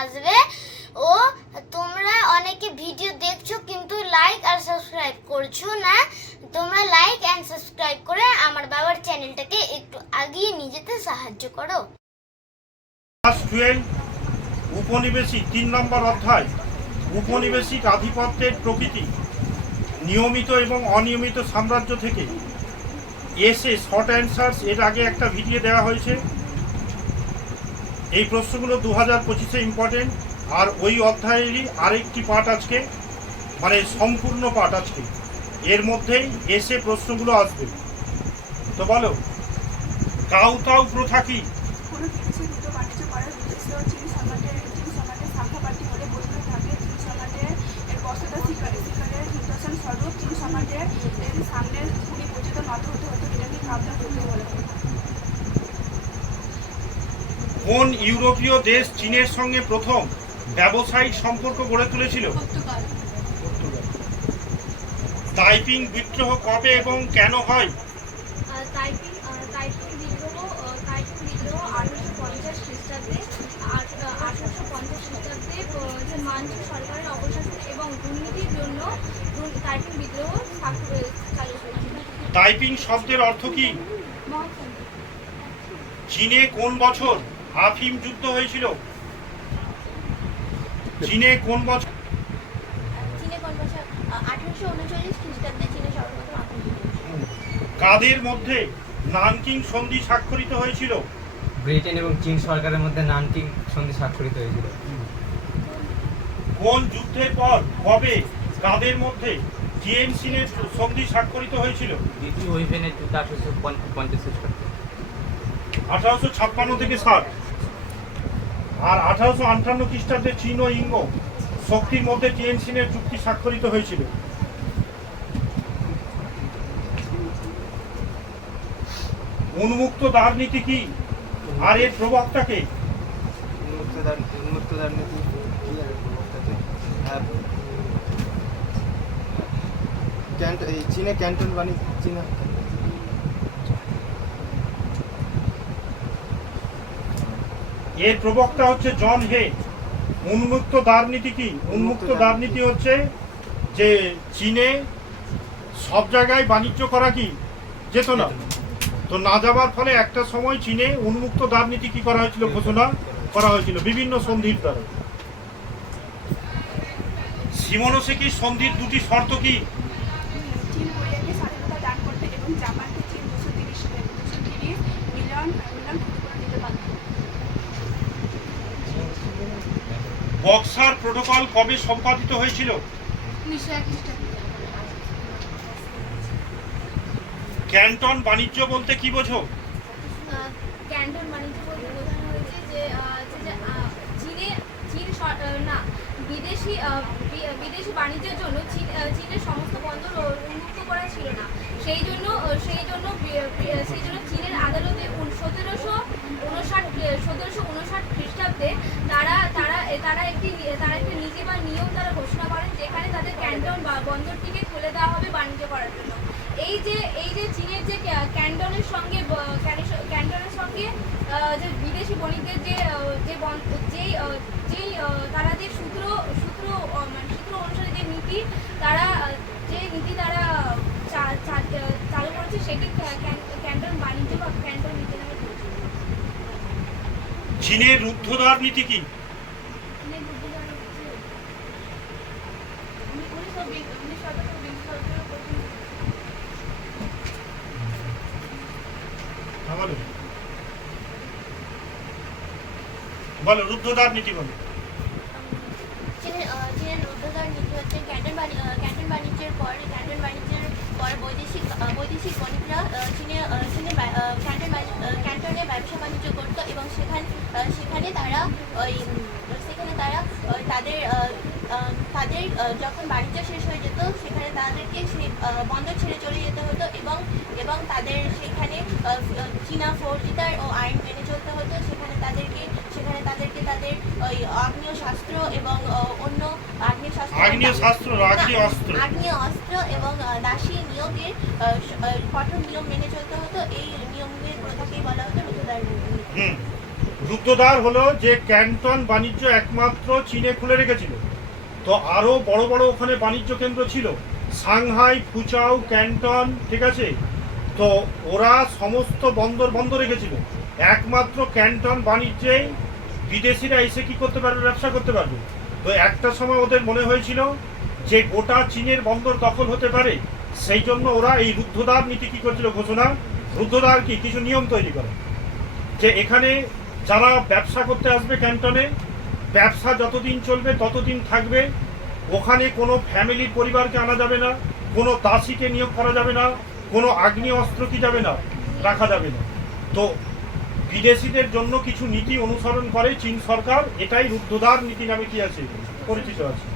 আসবে। ও তোমরা অনেকে ভিডিও দেখছো কিন্তু লাইক আর সাবস্ক্রাইব করছো না। তোমরা লাইক এন্ড সাবস্ক্রাইব করে আমার বাবার চ্যানেলটাকে একটু আগিয়ে নিয়ে যেতে সাহায্য করো। ক্লাস 12 উপনিবেশিক 3 নম্বর অধ্যায় উপনিবেশিক আধিপত্যের প্রকৃতি, নিয়মিত এবং অনিয়মিত সাম্রাজ্য থেকে এসে শর্ট অ্যান্সার্স এর আগে একটা ভিডিও দেওয়া হয়েছে। এই প্রশ্নগুলো 2025-এ ইম্পর্টেন্ট, আর ওই অধ্যায়েরই আরেকটি পার্ট আজকে, মানে সম্পূর্ণ পার্ট আজকে। এর মধ্যেই এসে প্রশ্নগুলো আসবে। তো বলো, কাউতাউ প্রথা কি? কোনো জিনিসের দ্রুত বাণিজ্য করার উদ্দেশ্য চীন সম্রাটের সাম্রাজ্যবাদী হলে বোঝানো থাকে চীন সম্রাটের বস্ত্রতা শিকারের নিদর্শন স্বরূপ চীন সম্রাটের সামনের ভূমি পর্যন্ত নত হতে হতো, এটাকে কাউতাউ প্রথা বলে। কোন ইউরোপীয় দেশ চীনের সঙ্গে প্রথম ব্যবসায়িক সম্পর্ক গড়ে তুলেছিল? পর্তুগাল। তাইপিং বিদ্রোহ কবে এবং কেন হয়? তাইপিং বিদ্রোহ 1850 খ্রিস্টাব্দে। 1850 খ্রিস্টাব্দে যে মাঞ্চু সরকারের অপশাসন এবং দুর্নীতির জন্য তাইপিং বিদ্রোহ চালু হয়েছিল। তাইপিং শব্দের অর্থ কি? চীনে কোন বছর আফিম যুদ্ধ হয়েছিল? চীনে কোন বছর? 1839 খ্রিস্টাব্দে চীনে সর্বপ্রথম আফিম যুদ্ধ হয়েছিল। কাদের মধ্যে নানকিং সন্ধি স্বাক্ষরিত হয়েছিল? ব্রিটেন এবং চীন সরকারের মধ্যে নানকিং সন্ধি স্বাক্ষরিত হয়েছিল। কোন যুদ্ধের পর কবে কাদের মধ্যে জিএনসিনের সন্ধি স্বাক্ষরিত হয়েছিল? দ্বিতীয় ওয়েভেনের যুদ্ধ 1850 খ্রিস্টাব্দে। 1856 থেকে 60। আর 1858 খ্রিস্টাব্দে চীন ও ইঙ্গ শক্তির মধ্যে জিএনসিনের চুক্তি স্বাক্ষরিত হয়েছিল। উন্মুক্ত দ্বারনীতি কি আর এর প্রবক্তাকে? উন্মুক্ত দ্বারনীতি কি আর প্রবক্তাকে? চীনে ক্যান্টন বাণিজ্য চীনা এর প্রবক্তা হচ্ছে জন হে। উন্মুক্ত দ্বারনীতি কি? উন্মুক্ত দ্বারনীতি হচ্ছে যে চীনে সব জায়গায় বাণিজ্য করা কি যেত না, তো না যাবার ফলে একটা সময় চীনে উন্মুক্ত দ্বারনীতি কি করা হয়েছিল, ঘোষণা করা হয়েছিল বিভিন্ন সন্ধির দ্বারা। শিমোনোসেকি সন্ধির দুটি শর্ত কি? চীন কোরিয়াকে স্বাধীনতা দান করতে এবং জাপানকে চীন 230 মিলিয়ন ক্ষতিপূরণ দিতে বাধ্য। বক্সার প্রোটোকল কবে সম্পাদিত হয়েছিল? 1901 খ্রিস্টাব্দে। ক্যান্টন বাণিজ্য বলতে কি বোঝো? ক্যান্টন বাণিজ্য বলতে বোঝানো হয়েছে যে বিদেশি বাণিজ্যের জন্য চীনের সমস্ত বন্দর উন্মুক্ত করা ছিল না। সেই জন্য চীনের আদালতে 1759 খ্রিস্টাব্দে তারা একটি নীতি বা নিয়ম তারা ঘোষণা করেন, যেখানে তাদের ক্যান্টন বা বন্দরটিকে খুলে দেওয়া হবে বাণিজ্য করার জন্য। এই যে চীনের যে ক্যান্টনের সঙ্গে যে বিদেশি বণিকদের তারা যে সূত্র অনুসারে যে নীতি তারা চালু করেছে, সেটি ক্যান্টন বাণিজ্য বা ক্যান্টন নীতি নামে পরিচিত। চীনের রুদ্ধদ্বার নীতি কি? বলো রুদ্ধদ্বার নীতি বলো। চীনের রুদ্ধদ্বার নীতি হচ্ছে ক্যান্টন বাণিজ্যের পর বৈদেশিক বণিকরা ক্যান্টনে ব্যবসা বাণিজ্য করত এবং সেখানে তারা তাদের যখন বাণিজ্য শেষ হয়ে যেত সেখানে তাদেরকে সেই বন্দর ছেড়ে চলে যেতে হতো এবং তাদের সেখানে চীনা ফৌজদার ও আইন মেনে চলতে হতো। সেখানে তাদেরকে তাদের ওই আগ্নেয় শাস্ত্র এবং অন্য আগ্নেয় অস্ত্র এবং দাসী নিয়োগের কঠোর নিয়ম মেনে চলতে হতো। এই নিয়মের প্রথাকেই বলা হতো রুদ্ধদ্বার নীতি। রুদ্ধদ্বার হলো যে ক্যান্টন বাণিজ্য একমাত্র চীনে খুলে রেখেছিল। তো আরও বড় বড় ওখানে বাণিজ্য কেন্দ্র ছিল, সাংহাই, ফুচাও, ক্যান্টন, ঠিক আছে। তো ওরা সমস্ত বন্দর বন্ধ রেখেছিল, একমাত্র ক্যান্টন বাণিজ্যেই বিদেশিরা এসে কি করতে পারবে, ব্যবসা করতে পারবে। তো একটা সময় ওদের মনে হয়েছিল যে গোটা চীনের বন্দর দখল হতে পারে, সেই জন্য ওরা এই রুদ্ধদ্বার নীতি কি করছিল, ঘোষণা। রুদ্ধদ্বার কি, কিছু নিয়ম তৈরি করে যে এখানে যারা ব্যবসা করতে আসবে ক্যান্টনে, ব্যবসা যতদিন চলবে ততদিন থাকবে, ওখানে কোনো ফ্যামিলির পরিবারকে আনা যাবে না, কোনো দাসীকে নিয়োগ করা যাবে না, কোনো আগ্নেয় অস্ত্র কি যাবে না, রাখা যাবে না। তো বিদেশিদের জন্য কিছু নীতি অনুসরণ করে চীন সরকার, এটাই রুদ্ধদ্বার নীতি নামে কি আছে, পরিচিত আছে।